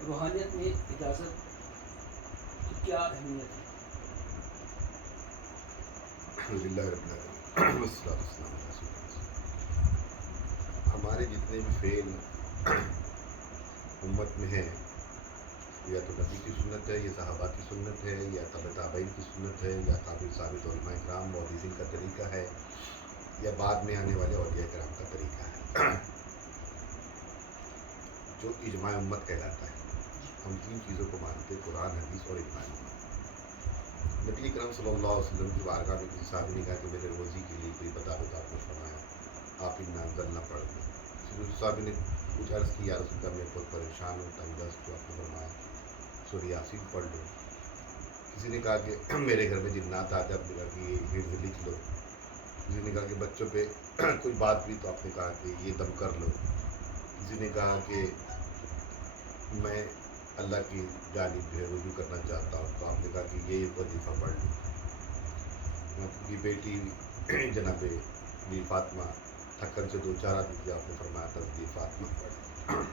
روحانیت میں اجازت کی کیا اہمیت ہے؟ الحمدللہ رب العالمین والصلاۃ والسلام علی رسول اللہ۔ ہمارے جتنے بھی فعل امت میں ہیں، یا تو نبی کی سنت ہے، یا صحابہ کی سنت ہے، یا تابع تابعین کی سنت ہے، یا قابل ثابت علماء کرام محدثین کا طریقہ ہے، یا بعد میں آنے والے اولیاء کرام کا طریقہ ہے، جو اجماع امت کہلاتا ہے۔ ہم تین چیزوں کو مانتے ہیں: قرآن، حدیث اور اجماع امت۔ نبی اکرم صلی اللہ علیہ وسلم کی بارگاہ میں کسی صحابی نے کہا کہ میرے روزی کے لیے کوئی بتا دو، تو آپ نے فرمایا آپ انا انزلنا پڑھ دو۔ پھر اس صحابی نے کچھ عرض کی، یا رسول اللہ میں بہت پریشان ہوں، تنگ دست، تو آپ نے فرمایا سورہ یاسین پڑھ لو۔ کسی نے کہا کہ میرے گھر میں جنات آتے، آپ نے کہا کہ یہ حفظ لکھ لو۔ کسی نے کہا کہ بچوں پہ کوئی بات ہوئی، تو آپ نے کہا کہ یہ دم کر لو۔ کسی نے کہا کہ میں اللہ کی جانب جو ہے رجوع کرنا چاہتا ہوں، تو آپ نے کہا کہ یہ وظیفہ پڑھ لو۔ کی بیٹی جناب بی فاطمہ تھکن سے دو چار آتی تھی، آپ نے فرمایا تسبیح فاطمہ پڑھ۔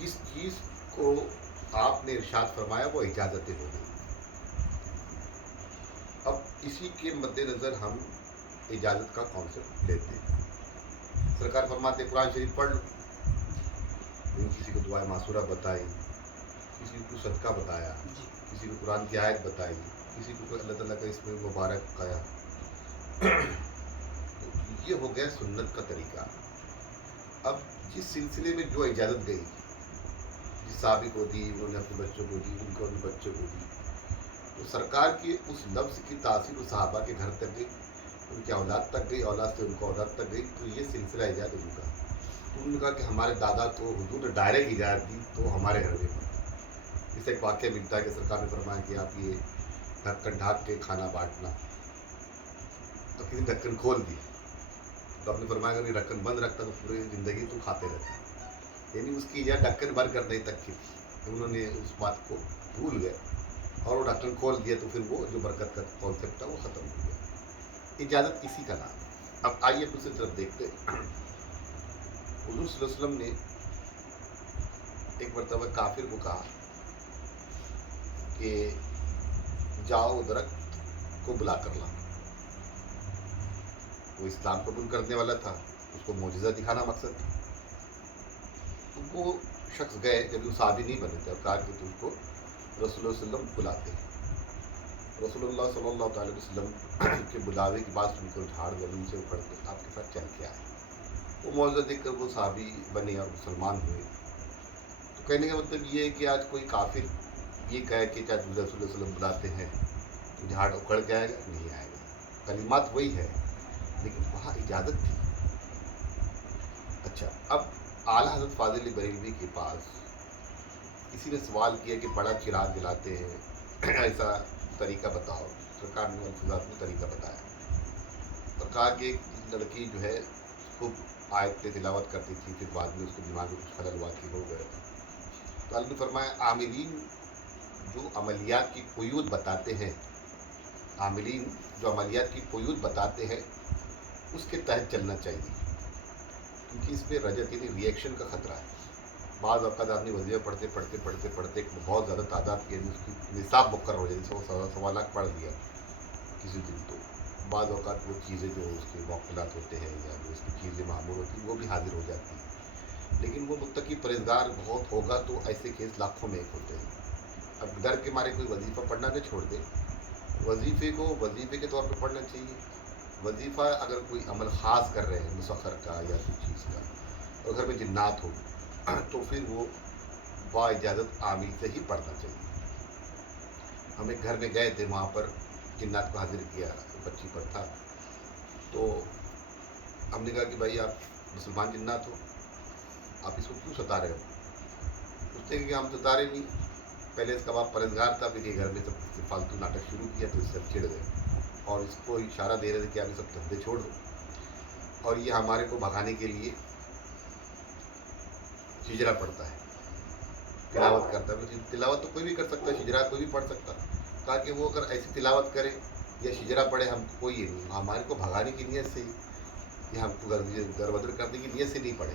جس چیز کو آپ نے ارشاد فرمایا وہ اجازتیں ہو گئی۔ اب اسی کے مد نظر ہم اجازت کا کانسیپٹ لیتے ہیں۔ سرکار فرماتے قرآن شریف پڑھ لو، کسی کو دعائے معصورہ بتائی، کسی کو صدقہ بتایا، کسی کو قرآن کی آیت بتائی، کسی کو اللہ تعالیٰ کا اسم مبارک کہا، یہ ہو گیا سنت کا طریقہ۔ اب جس سلسلے میں جو اجازت گئی، جس صحابی کو دی انہوں نے اپنے بچوں کو دی، ان کو اپنے بچوں کو دی، تو سرکار کے اس لفظ کی تاثیر صحابہ کے گھر تک گئی، ان کی اولاد تک گئی، اولاد سے ان کو اولاد تک گئی۔ تو یہ سلسلہ اجازت ان کا۔ انہوں نے کہا کہ ہمارے دادا کو حضور نے ڈائریکٹ اجازت دی، تو ہمارے گھر میں اس سے ایک واقعہ ملتا ہے کہ سرکار نے فرمایا کہ آپ یہ ڈھکن ڈھانپ کے کھانا بانٹنا، تو کسی نے ڈھکن کھول دی، تو آپ نے فرمایا اگر یہ ڈھکن بند رکھتا تو پوری زندگی تم کھاتے رہتے۔ یعنی اس کی اجازت ڈھکن بند کرنے تک کی تھی، انہوں نے اس بات کو بھول گئے اور وہ ڈھکن کھول دیا، تو پھر وہ جو برکت کا کانسیپٹ تھا وہ ختم ہو گیا۔ اجازت اسی کا نام ہے۔ اب آئیے دوسری طرف دیکھتے ہیں۔ حضور صلی اللہ علیہ وسلم نے ایک مرتبہ کافر کو کہا کہ جاؤ درخت کو بلا کر لاؤ۔ وہ اسلام قبول کرنے والا تھا، اس کو معجزہ دکھانا مقصد تھا۔ تو وہ شخص گئے، جب وہ صحابی نہیں بنے تھے، اور کہا کہ تم کو رسول اللہ صلی اللہ علیہ وسلم بلاتے ہیں۔ رسول اللہ صلی اللہ تعالی وسلم کے بلاوے کی بات سن کر جھاڑ زمین سے اکھڑ کے آپ کے ساتھ چل کے آئے۔ وہ معجزہ دیکھ کر وہ صحابی بنے اور مسلمان ہوئے۔ تو کہنے کا مطلب یہ ہے کہ آج کوئی کافر یہ کہے کہ چاہے رسول اللہ صلی اللہ علیہ وسلم بلاتے ہیں تو جھاڑ اکھڑ کے آئے گا؟ نہیں آئے گا۔ کلمات وہی ہے، لیکن وہاں اجازت تھی۔ اچھا، اب اعلیٰ حضرت فاضل بریلوی کے پاس کسی نے سوال کیا کہ بڑا چراغ جلاتے ہیں، ایسا طریقہ بتاؤ۔ سرکار نے الفاظ میں طریقہ بتایا اور کہا کہ ایک لڑکی جو ہے خوب آیت تلاوت کرتی تھی، پھر بعد میں اس کے دماغ میں کچھ خلل ہوا کہ ہو گئے۔ تو اللہ نے فرمایا عاملین جو عملیات کی قیود بتاتے ہیں، عاملین جو عملیات کی قیود بتاتے ہیں اس کے تحت چلنا چاہیے، کیونکہ اس میں رجت یعنی ری ایکشن کا خطرہ ہے۔ بعض اوقات آدمی وظیفہ پڑھتے پڑھتے پڑھتے پڑھتے بہت زیادہ تعداد کی اس کی نصاب مقرر ہو جائے، جیسے وہ 1.25 لاکھ پڑھ لیا کسی دن، تو بعض اوقات وہ چیزیں جو اس کے موقعات ہوتے ہیں یا جو اس کی چیزیں معمول ہوتی ہیں وہ بھی حاضر ہو جاتی ہیں۔ لیکن وہ متقی پرہیزگار بہت ہوگا تو ایسے کیس لاکھوں میں ایک ہوتے ہیں۔ اب ڈر کے مارے کوئی وظیفہ پڑھنا نہ چھوڑ دے، وظیفے کو وظیفے کے طور پہ پڑھنا چاہیے۔ وظیفہ اگر کوئی عمل خاص کر رہے ہیں مسخر کا یا کسی چیز کا، اور گھر میں جنات ہو تو پھر وہ با اجازت عامل سے ہی پڑھنا چاہیے۔ ہم ایک گھر میں گئے تھے، وہاں پر جنات کو حاضر کیا، بچی پر تھا، تو ہم نے کہا کہ بھائی آپ مسلمان جنات ہو، آپ اس کو کیوں ستا رہے ہو؟ اس نے کہ ہم ستا رہے نہیں، پہلے اس کا باپ پرہیزگار تھا، پھر یہ گھر میں سب فالتو ناٹک شروع کیا تو اس سے چڑ گئے اور اس کو اشارہ دے رہے تھے کہ آپ یہ سب دھندے چھوڑ دو، اور یہ ہمارے کو بھگانے کے لیے شجرا پڑھتا ہے، تلاوت کرتا ہے۔ تلاوت تو کوئی بھی کر سکتا ہے، شجرا کوئی بھی پڑھ سکتا ہے۔ کہا کہ وہ اگر ایسی تلاوت کرے یا شجرا پڑھے ہم کو کوئی نہیں، ہمارے کو بھگانے کی نیت سے یا ہم کو گھر بدر کرنے کی نیت سے نہیں پڑھے،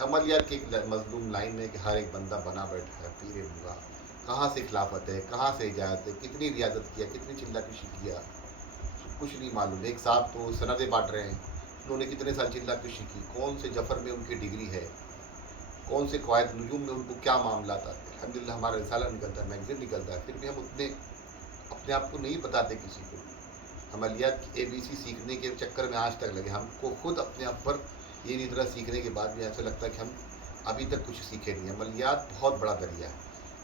عملیات کی ایک مظلوم لائن ہے کہ ہر ایک بندہ بنا بیٹھا ہے پیر مغا، کہاں سے خلافت ہے، کہاں سے اجازت ہے، کتنی ریاضت کیا، کتنی چلا کشی کیا، کچھ نہیں معلوم. ایک صاحب تو سندیں بانٹ رہے ہیں، انہوں نے کتنے سال چلا کشی کی، کون سے جفر میں ان کی ڈگری ہے، کون سے قواعد نجوم میں ان کو کیا معاملات آتے ہیں. الحمدللہ ہمارا رسالہ نکلتا ہے، میگزین نکلتا ہے، پھر بھی ہم اتنے اپنے آپ کو نہیں بتاتے کسی کو. عملیات کی ABC سیکھنے کے چکر میں آج تک لگے. ہم کو خود اپنے آپ پر یہ نہیں طرح سیکھنے کے بعد بھی ایسا لگتا ہے کہ ہم ابھی تک کچھ سیکھے نہیں. عملیات بہت بڑا دریا ہے.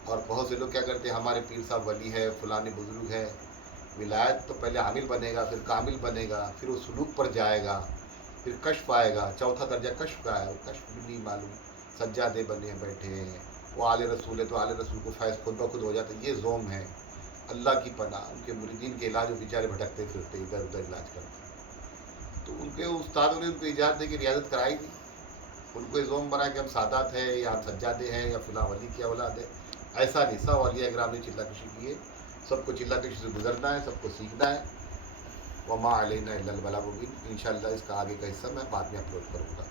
اور بہت سے لوگ کیا کرتے ہیں، ہمارے پیر صاحب ولی ہے، فلانے بزرگ ہے. ولایت تو پہلے عامل بنے گا، پھر کامل بنے گا، پھر وہ سلوک پر جائے گا، پھر کشف آئے گا. چوتھا درجہ کشف کا ہے، وہ کشف بھی نہیں معلوم. سجادے بنے بیٹھے ہیں، وہ آل رسول ہے تو آل رسول کو فیض خود بخود ہو جاتا ہے. یہ زوم ہے. اللہ کی پناہ، ان کے مریدین کے علاج، وہ بیچارے بھٹکتے پھرتے ادھر ادھر علاج کرتے. تو ان کے استادوں نے ان کو اجازت دے کے ریاضت کرائی تھی. ان کو یہ زوم بنا کہ ہم سادات ہیں یا ہم سجادے ہیں یا فلاں ولی کی اولاد ہے. ایسا نہیں. سب اولیاء کرام نے چلا کشی کی ہے. سب کو چلا کشی سے گزرنا ہے، سب کو سیکھنا ہے. وما علینا الا البلاغ المبین. انشاءاللہ اس کا آگے کا حصہ میں بعد میں اپلوڈ کروں گا.